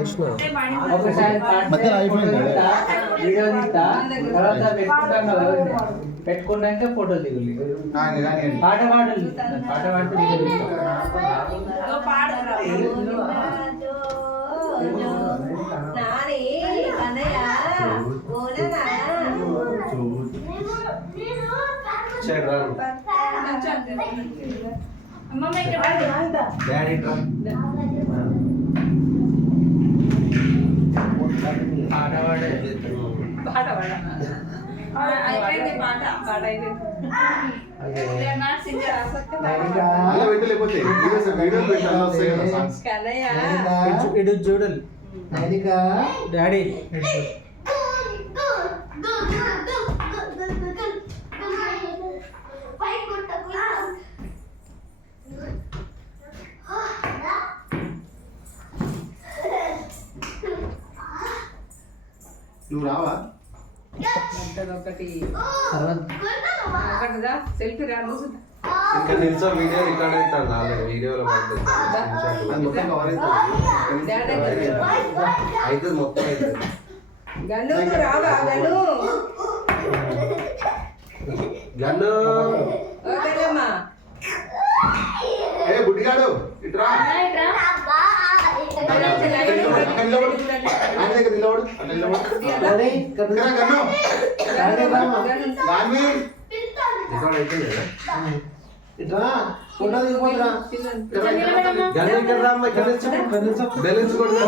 ఒకసారి వీడియో తీస్తా, తర్వాత పెట్టుకున్నాక ఫోటోలు దిగులి. పాట పాడాలి, పాట పాడితే ఇటు చూడాలి డాడీ. నువ్వు రావా? సెల్ఫీ రాదు ఇంకా నిల్చో వీడియో రికార్డ్ అవుతాను ఆల్రెడీ వీడియోలో అయితే మొత్తం అయితే గన్ను రావా గన్ను గన్ను ఓకేమ్మా. ఏ బుడ్డిగాడు ఇట్రా ఫోటో దిగిపోతురా. గన్ను ఇక్కడ రామ్మా, ఇక్కడ బ్యాలెన్స్ కొడదా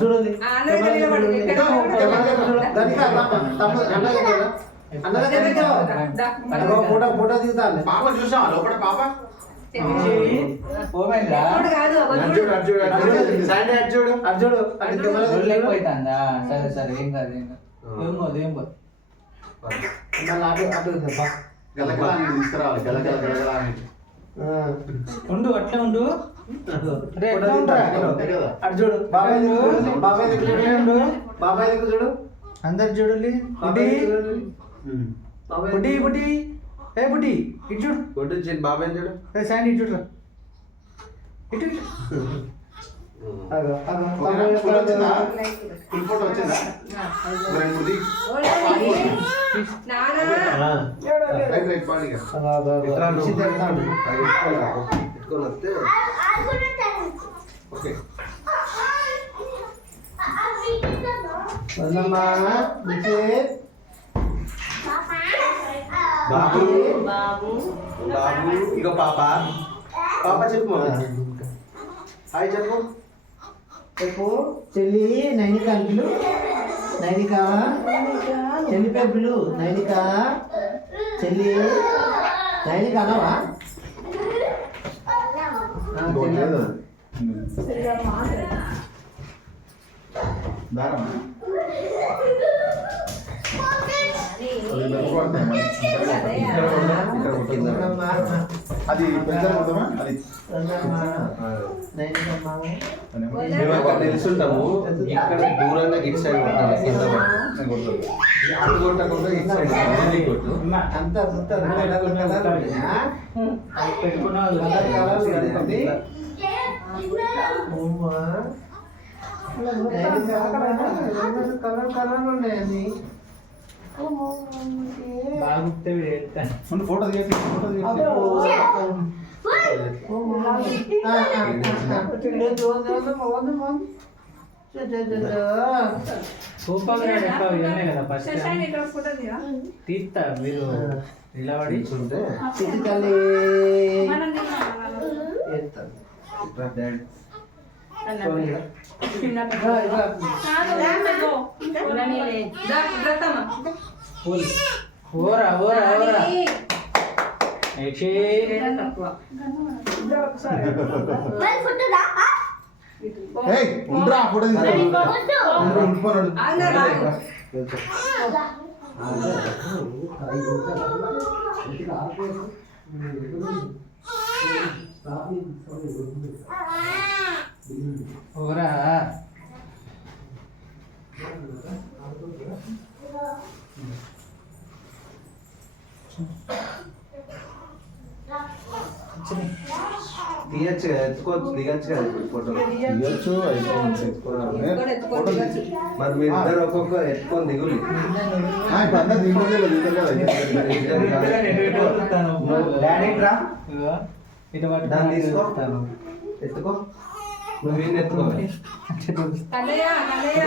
చూడండి ఫోటో ఫోటో దిగుతా. పాప చూసావా లోపల? పాప పోయిందా? సరే సరే, ఏం కాదు ఏం కాదు, ఏం పోదు. ఉండు అట్లే ఉండు. అటు చూడు బాబాయ్ చూడు, బాబాయ్ దగ్గర చూడు, అందరు చూడండి. బుడ్డి బుడ్డి ఏ బుడ్డి ఇటు చూడు, బాబాయ్ చూడు, శాండ్ ఇటు చూడరా, ఇటు ఇటు. బాబు బాబు ఇగో పాప పాప చెప్పు, హాయ్ చెప్పు. చెప్పు చెల్లి నైనిక అంకులు, నైనిక చెల్లి పెబ్బులు, నైనిక చెల్లి నైనిక అనవా? అది తెలుసుంటాము. ఇక్కడ దూరంగా ఇటు సైడ్ కొట్టాలి, కింద అటు కొట్టకుండా ఇటు సైడ్ కొట్టు. అంతా పెట్టుకున్నా కలర్ ఉన్నాయండి. బాగుంటే ఫోటో దిగి సూపర్ ఇవన్నీ కదా ఫస్ట్ తీస్తా. మీరు నిలబడి చూస్తే ఓరా ఓరా ఓరా ఉండరా ఫోటో ఓరా తీయచ్చు ఎత్తుకో. తీసుకోవచ్చు, దిగచ్చు కదా ఇప్పుడు ఫోటో. ఇవ్వచ్చు ఫోటో తీసి మరి మీరు ఇద్దరు ఒక్కొక్క ఎత్తుకొని దిగులి. ఇప్పుడు అందరు దిగుండే డాడీ రా, దాన్ని తీసుకో, ఎత్తుకో, నువ్వు వీడిని ఎత్తుకో. కన్నయ్య కన్నయ్య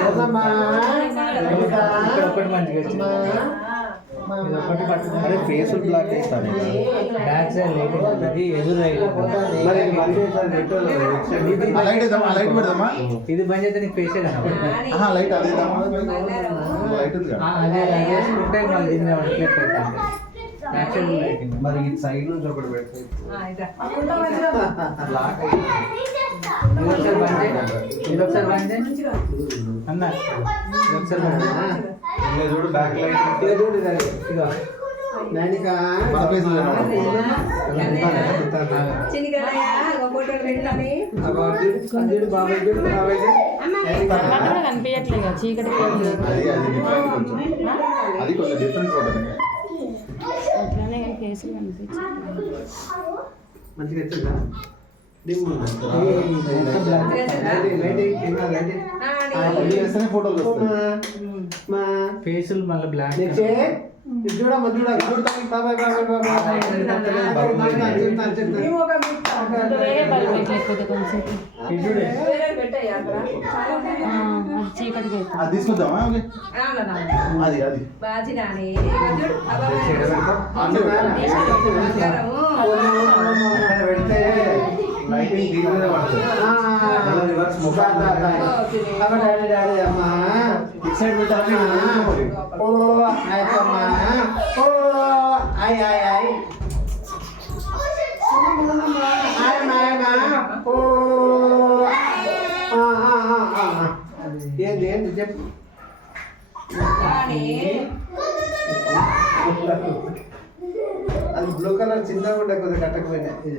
ఒకటి మంచిగా వచ్చింది. ఇది ఒకటి పట్టుకుంటే అరే ఫేస్ బ్లాక్ వేస్తాను బ్యాక్ సైడ్ లేట్ ఉంటుంది, ఎదురు రైట్. మరి ఇది బంద్ చేసాను, నెట్ ఆ లైట్ వేద్దామా, లైట్ పెడదామా? ఇది బంద్ చేస్తే నీకు ఫేసే కనబడుతుంది. లైట్ అదే లైట్ ఉంది కదా. అదే అదే ఉంటే మళ్ళీ దీన్ని రిఫ్లెక్ట్ అవుతుంది. Back side lighting. మరి ఈ సైడ్ నుంచి ఒకటి పెడతాయి. బ్లాక్ ఇది ఒకసారి బంద్ చేయి, ఇది ఒకసారి బంద్ చేయి అన్న, ఇది ఒకసారి బంద్ చేయి. ఇంకా చూడు బ్యాక్ లైట్. ఇక చూడు ఇక మన ఫేస్ చిన్ని కన్నయ్య ఒక ఫోటో పెట్టాలి. బాబాయ్ చూడు బాబాయ్ కనిపించట్లేదు చీకటి అది అది డిఫరెంట్ కొంచెం, అది కొంచెం డిఫరెంట్ ఫోటో. అట్లానే కేసులు కనిపించట్లేదు. మంచిగా వచ్చిందా? వేస్తేనే ఫోటోలు వస్తాయి. ఫేసులు మళ్ళీ బ్లాక్. వేరే బల్బ్ లేకపోతే కొంచెం పెట్టయ్యా అక్కడ అది చీకటిగా అవుతుంది. అది తీసుకొద్దామా? ఓకే అది అది బాజీ నాని పెడితే లైటింగ్ దీని మీద పడుతుంది. మళ్ళీ రివర్స్ ఏంటి ఏంటి చెప్పు. అది బ్లూ కలర్ చిన్నగా ఉండే కొద్దిగా కట్టకపోయినా ఇది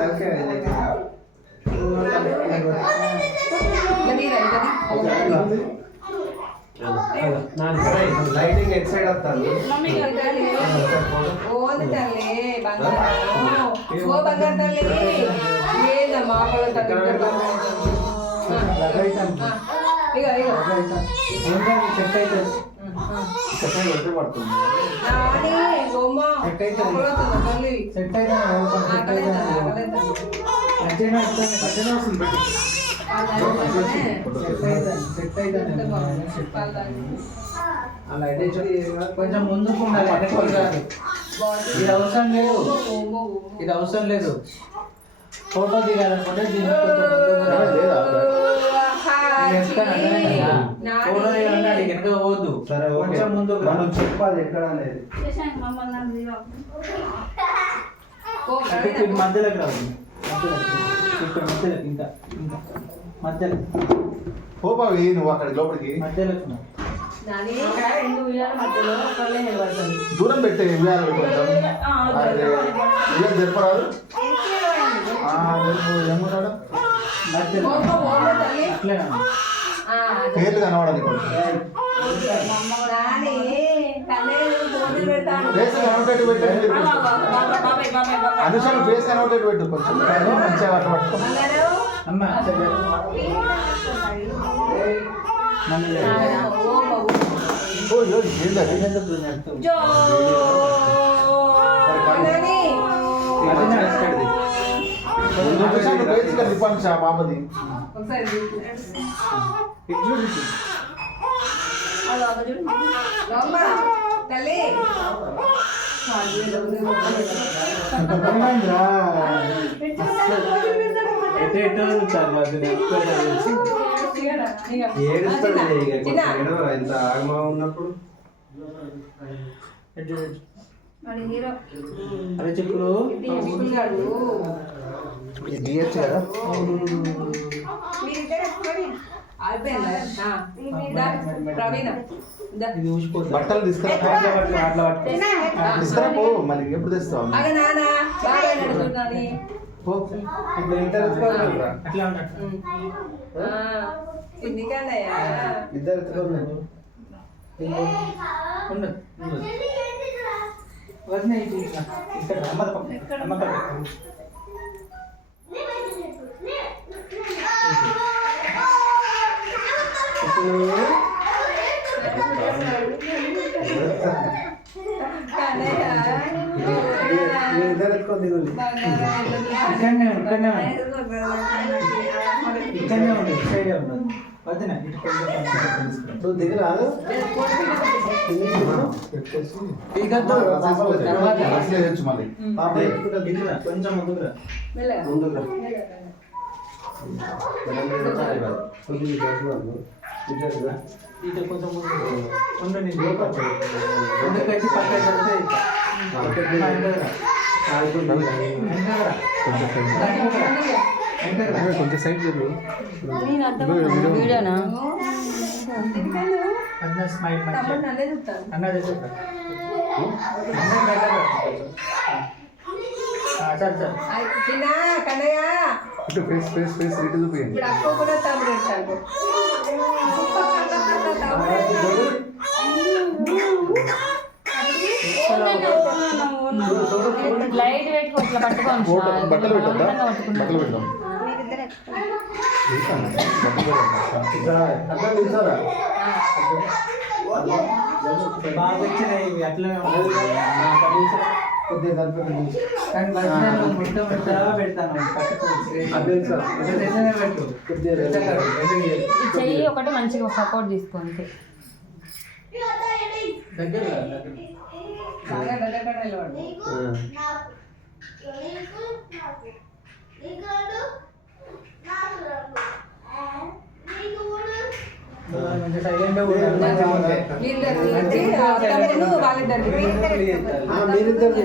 తలకాయ లైటింగ్ ఎట్ సైడ్ వస్తాను. ఓది తల్లి బంగారం ఓ బంగారు తల్లి ఏందమ్మా ఇక ఇక సెట్ అవుతుంది. సెకండ్ పెడితే పడుతుంది. నాని బొమ్మ తల్లి సెట్ అవుతుంది. అలా అయితే కొంచెం ముందుకు ఉండాలి. ఇది అవసరం లేదు, ఇది అవసరం లేదు. ఫోటో దిగాలనుకుంటే దీనికి కొంచెం ఫోటో దిగాలంటే వెనక పోవద్దు. సరే కొంచెం ముందుకు మనం చెప్పాలి ఎక్కడ అనేది. ఇక్కడ మధ్యలోకి రావు, ఇక్కడ మధ్యలోకి ఇంకా ఇంకా మధ్యలో పోపావి నువ్వు అక్కడికి లోపలికి మధ్యలోకి దూరం పెట్టే ఉయ్యాలి కొంచెం. ఉయ్యాలి జరపరాదు. ఏమన్నాడు అట్లే పేర్లు కనబడాలి కొంచెం. ఫేస్ కనబడేట్టు పెట్టండి. అనుషాలు ఫేస్ కనబడేట్టు పెట్టు కొంచెం. మంచిగా అట్లా పట్టుకో. అమ్మ పాపది తల్లి ఏడుస్తాడు ఏడవరా ఇంత ఆగమా ఉన్నప్పుడు. అరే చెప్పుడు దిగచ్చు కదా. ప్రవీణ ఇది ఊసిపోతుంది. బట్టలు తీసుకురా. అట్లా పట్టుకో. తీసుకురా పో. మళ్ళీ ఎప్పుడు తెస్తావు? అగ నానా బాగా నడుతున్నాని పో. ఇప్పుడు ఇంత ఎత్తుకోగలరా? అట్లా ఉన్నట్టు చిన్ని కన్నయ్య ఇద్దరు ఎత్తుకోగలరు. ఉండదు ఉండదు. వదిన ఇటు ఇట్లా. ఇక్కడ అమ్మ పక్కన. అమ్మ పక్కన. ఇద్దరు ఎత్తుకొని దిగులు. ఇక్కడనే ఇక్కడనే ఇక్కడనే ఉంది ఇటు సైడే ఉండదు వదిన ఇటు కొంచెం నువ్వు దిగురాదు దిగద్దు తర్వాత మళ్ళీ పాప ఎత్తుకుంటా దిగురా కొంచెం ముందుకురా ముందుకు రా. ఇటు కొంచెం ముందు నేను చూపచ్చు ముందుకు వచ్చి పక్కన చదివితే కొంచెం సైడ్ చెప్పు. వీడియోనా స్మైల్ తమ్ముడు నన్నే చూస్తాను. అన్నది చాలు చాలు చిన్న కన్నయ్య ఇటు ఫేస్ ఫేస్ ఫేస్ ఇటు చూపించండి. ఇప్పుడు అక్క కూడా తమ్ముడు అంటాడు. లైట్ పెట్టుకో ఇట్లా పట్టుకోండి బట్టలు పెట్టద్దా? బట్టలు పెడదాం. అట్లా నిల్చోరా. బాగా వచ్చినాయి ఇవి అట్లనే కొద్దిగా కలిపి కానీ బస్టాండ్లో మొత్తం పెడతావా పెడతాను అదే సార్. పెట్టు కొద్దిగా ఈ చెయ్యి ఒకటి మంచిగా సపోర్ట్ తీసుకోండి దగ్గర బాగా దగ్గర నిలబడు. మంచి సైలెంట్ వీళ్ళిద్దరు వచ్చి ఆ తమ్ముడు వాళ్ళిద్దరు మీరిద్దరు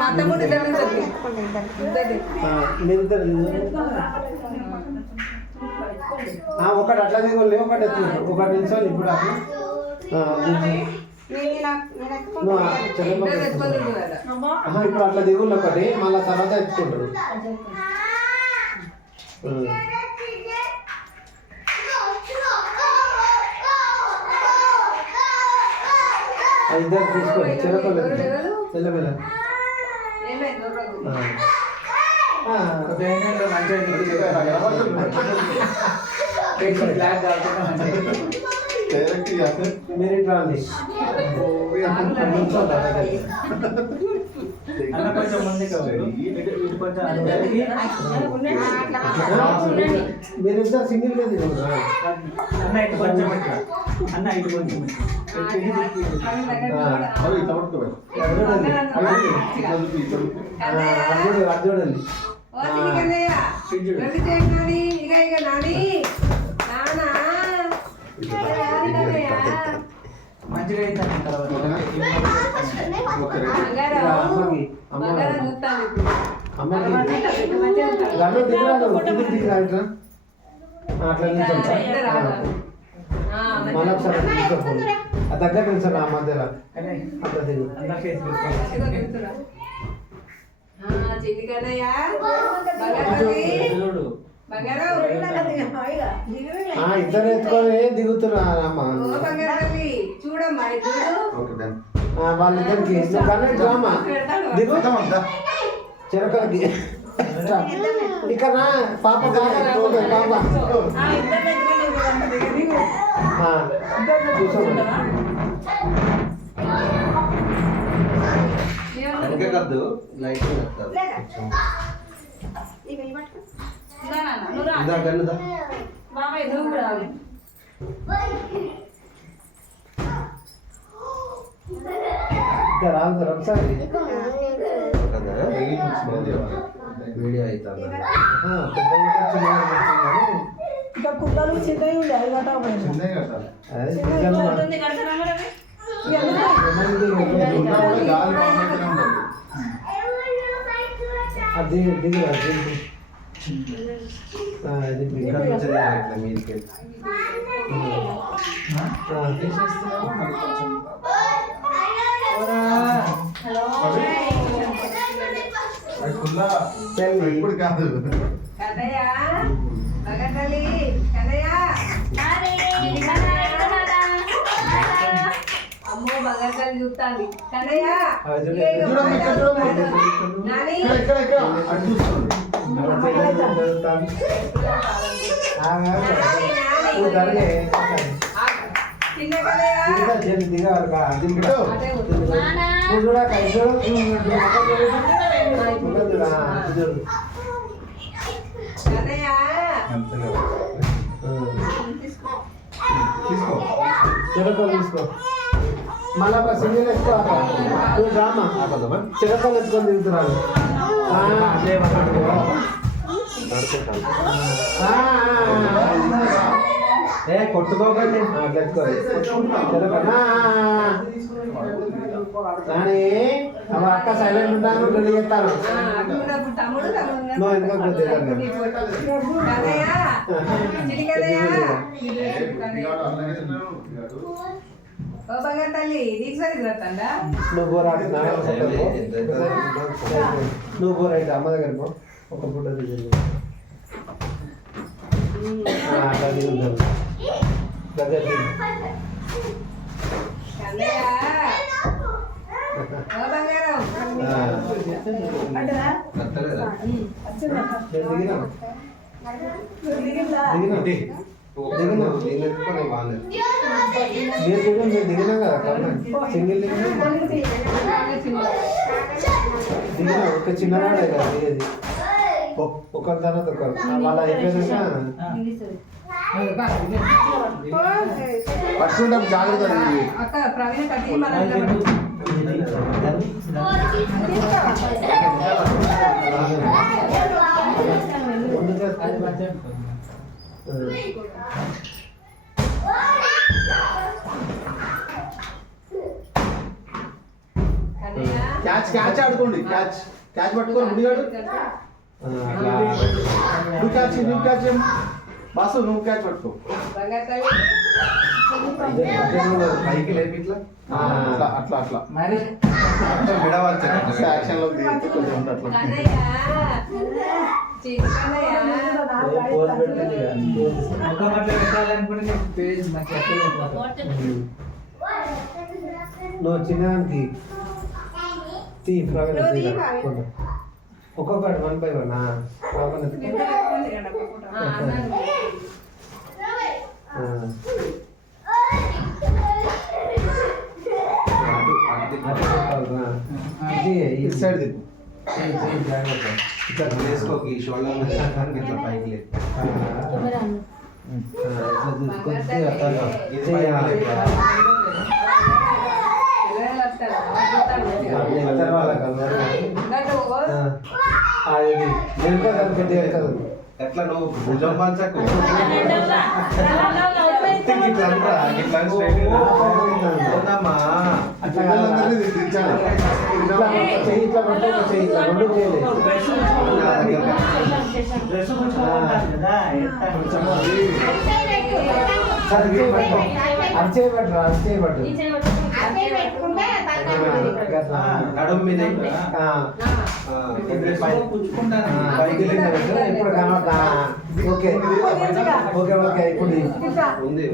మా తమ్ముడు ఇద్దరు నుంచి వచ్చి మీరిద్దరు ఒకటి అట్లా దిగులే ఒకటి ఎత్తు ఒకటి నిల్చోని ఇప్పుడు అట్లా ఇద్దరు ఎత్తుకుంటుంది కదా. ఇప్పుడు అట్లా దిగులు ఒకటి మళ్ళీ తర్వాత ఎత్తుకుంటారు. ఇద్దరు తీసుకోండి చిరపలేదు తెల్లబెల్ల ఏమైంది దూరం బ్లాక్ కాకుండా మీరు ఇట్లా అండి అన్న కొంచెం ముందుకు ఇటు కొంచెం మీరిద్దరు సింగిల్ గా దిగుతారు. అన్న ఇటు కొంచెం ఇట్లా అన్న ఇటు కొంచెం చూడండి మంచిగా అవుతాను తర్వాత అమ్మకి గంట దిగురాదు కిందికి దిగురా అట్లా నిల్చోండి మళ్ళీ ఒకసారి నిల్చోండి ఆ దగ్గర నిల్చోండి ఆ మధ్యలో అట్లా దిగు అన్న ఫేస్ చూడు ఇద్దరు ఎత్తుకొని దిగుతున్నా అమ్మ చూడమ్మా వాళ్ళిద్దరికి కన్నట్టు అమ్మ దిగు చిరకలకి ఇక్కడ పాప బాగా పాప కూర్చోండి వెనకద్దు లైట్ వస్తారు గన్నుదా రాదు ఒకసారి వీడియో అవుతుంది ఇంకా కుక్కలు చిన్నవి ఉండే అది కట్టకపోయింది అది దిగురా మీదకి ఇప్పుడు కాదు కన్నయ్య మగతల్లి కన్నయ్య అమ్మో అమ్మో బంగారు తల్లి చూస్తాంది కన్నయ్య అది చూడు. ఇగో చూడమ్మా, ఇక్కడ చూడమ్మా. నాని ఇక్కడ అటు చూస్తుంది. నాని జరిగే చిన్న కన్నయ్య దిగాలి దింపిడు అదే వద్దు. చూడా చూడు కన్నయ్య తీసుకో చిరకలు తీసుకో మళ్ళా ఒక సింగిల్ వేసుకో రామా చిరకలు వేసుకొని దిగుతున్నాను ఏ కొట్టుకోకండి కానీ అవ అక్క సైలెంట్ ఉంటాను రెడీ చేస్తాను అప్పుడు తమ్ముడు నో, ఎందుకు వద్దు, కన్నయ్య చిన్ని కన్నయ్య ఓ బంగారు తల్లి నీకు సరిగ్గా వస్తుందా నువ్వు పోరాడు నువ్వు పోరాడు అమ్మ దగ్గర పో ఒక ఫోటో దిగింది అట్లా దిగుతాను దగ్గర దిగు కన్నయ్య ఓ బంగారం నచ్చలేదా? నేను దిగినా దిగినా దిగినా నేను ఎత్తుకోలే బాగాలేదు మీరు దిగినా కదా సింగిల్ దిగినా ఒక చిన్నవాడే కదా దిగేది ఒకరి తర్వాత ఒకరు వాళ్ళ అయిపోయినాక పట్టుకుంటాం జాగ్రత్త అక్క ప్రవీణ కట్టి మన క్యాచ్ ఆడుకోండి క్యాచ్ పట్టుకోండి ముడిగాడు నువ్వు క్యాచ్ బాసు నువ్వు క్యాచ్ పట్టుకో పైకి లేపి ఇట్లా అట్లా మరి విడవచ్చు యాక్షన్ లో కొంచెం ఉంటే అట్లా ముఖం అట్లా పెట్టాలనుకుంటే నీకు పేజ్ మంచిగా నువ్వు చిన్నదానికి తీ ప్రవీణ ఒక్కొక్కటి 1 by 1 ఇటు సైడ్ దిప్పు జాగ్రత్త ఇక్కడ వేసుకోకి షోల్డర్ మీద ఇట్లా పైకి లేదు ఎట్లా నువ్వు భుజం పంచకు నడుము మీద పైకి ఇప్పుడు కనబడతా ఓకే ఓకే ఓకే ఇప్పుడు ఉంది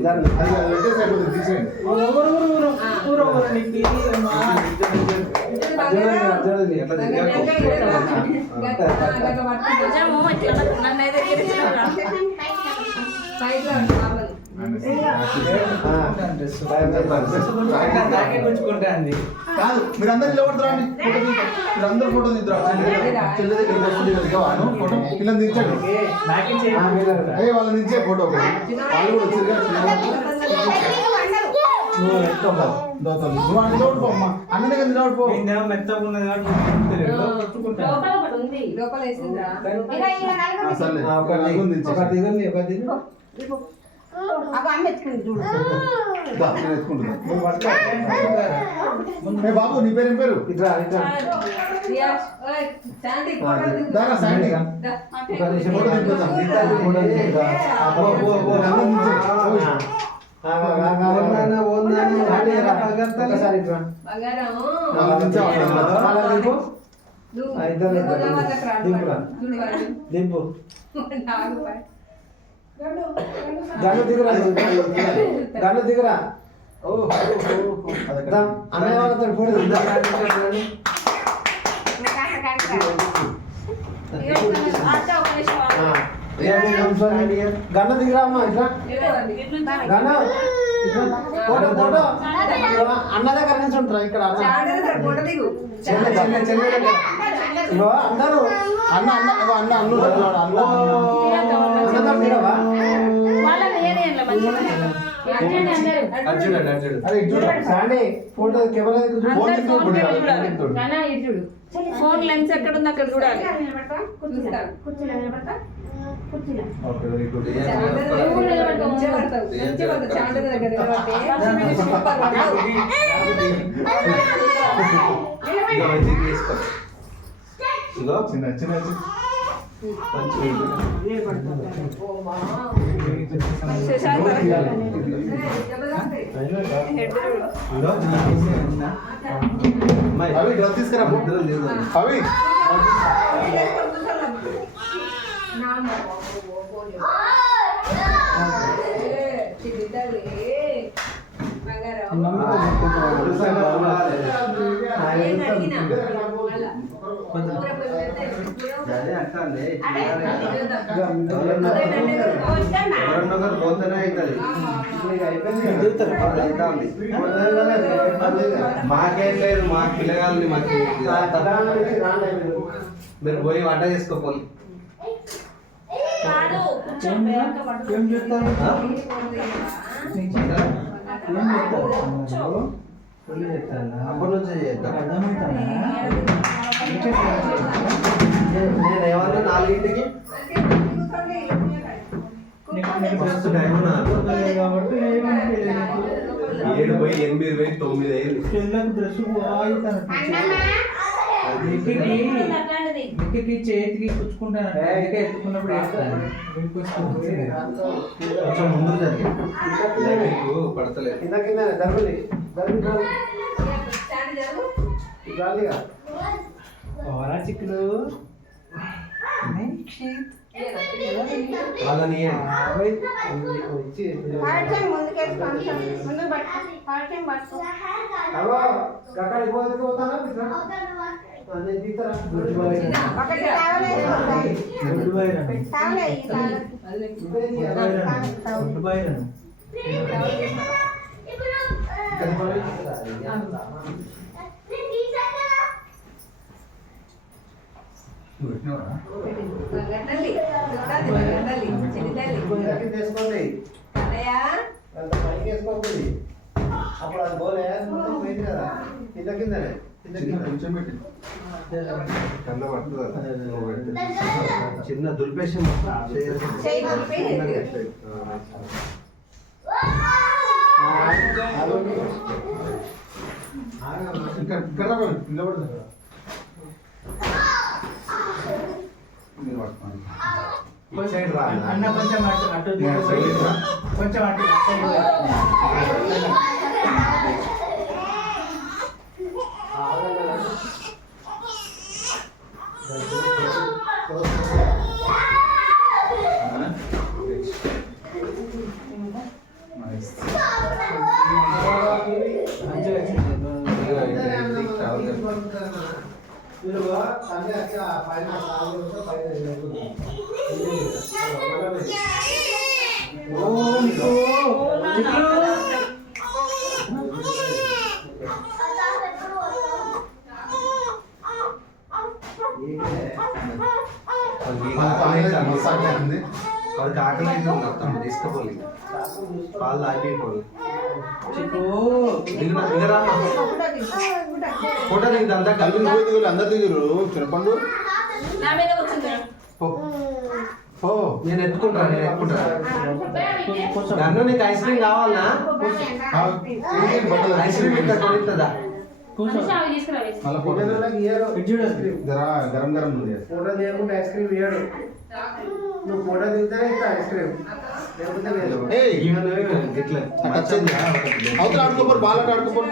కాదు మీరందరూ నిలబడుతురా మీరందరూ ఫోటో తీద్దురా ఇలా దించండి వాళ్ళ నుంచే ఫోటో వాళ్ళు కూడా వచ్చారు అన్న దగ్గర నిలబడిపో లోపల వేసిందా బాబు నీ పేరు ఏం పేరు ఇట్లా ఇట్లా దారా శాండీ ఫోటో దింపు గన్ను దిగురా గన్ను దిగురా అన్నయ్య వాళ్ళతో ఫోటో గన్న దిగిరామ్మా ఇట్లా గన్న ఫోటో ఫోటో అన్న దగ్గర నుంచి ఉంటారా ఇక్కడ ఫోటో దిగు ఇగో అందరూ అన్న అన్న ఇగో అన్న అన్ను అన్న అన్నతో దిగవా వాళ్ళ వేరే అట్లా మంచిగా అందరూ అర్జున్ అరే ఇటు సాండే ఫోటో కెమెరా దగ్గర నాన్న ఇది చూడు ఫోన్ లెన్స్ ఎక్కడ ఉంది అక్కడ చూడాలి ఓకే వెరీ గుడ్ చిన్న చిన్న అవి డ్రెస్ తీసుకురా అవి పోతేనే మాకేం లేదు మా పిల్లగాలని మాకు మీరు పోయి వంట చేసుకోపోయి ఏం చెప్తారు అప్పటి నుంచే చేద్దాం అర్థమవుతానా నేను ఏమన్నా 4ంటికి మస్తు టైం కాబట్టి 7 పోయి 8 పోయి 9 అయింది పిల్లలకు డ్రెస్ మిక్కికి చేతికి పుచ్చుకుంటాను అందుకే ఎత్తుకున్నప్పుడు వేస్తాను కొంచెం ముందు జరిగింది పడతలేదు కింద కింద దర్బలి గాలిగా చిక్కులు వాళ్ళని వచ్చి కక్కడికి పోతానా వేసుకోండి పైకి వేసుకోకండి అప్పుడు అది పోలే పోయింది కదా కింద కిందనే కొంచెం పెట్టి కింద పడుతుంది చిన్న దులిపేషన్ ఇక్కడ కింద పడుతుంది సైడ్ రా అన్న కొంచెం అటు కొంచెం అటు వాళ్ళకి ఆకలి అయితే తీసుకుపోలి పాలు తాగిపోయి ఫోటో దిగుతా అంతా కలిపి అందరు దిగురు చిన్నపండు నేను ఎత్తుకుంటాను నన్ను నీకు ఐస్ క్రీమ్ కావాలనా ఐస్ క్రీమ్ ఇంకా కొనిస్తుందా గరం గరం ఉంది ఫోటో తీయకుండా ఐస్ క్రీమ్ ఇయ్యాడు నువ్వు ఫోటో దిగుతానే ఇస్తా ఐస్ క్రీమ్ లేకపోతే ఇట్లా అవతల ఆడుకోపోరు బాగా ఆడుకోపోరు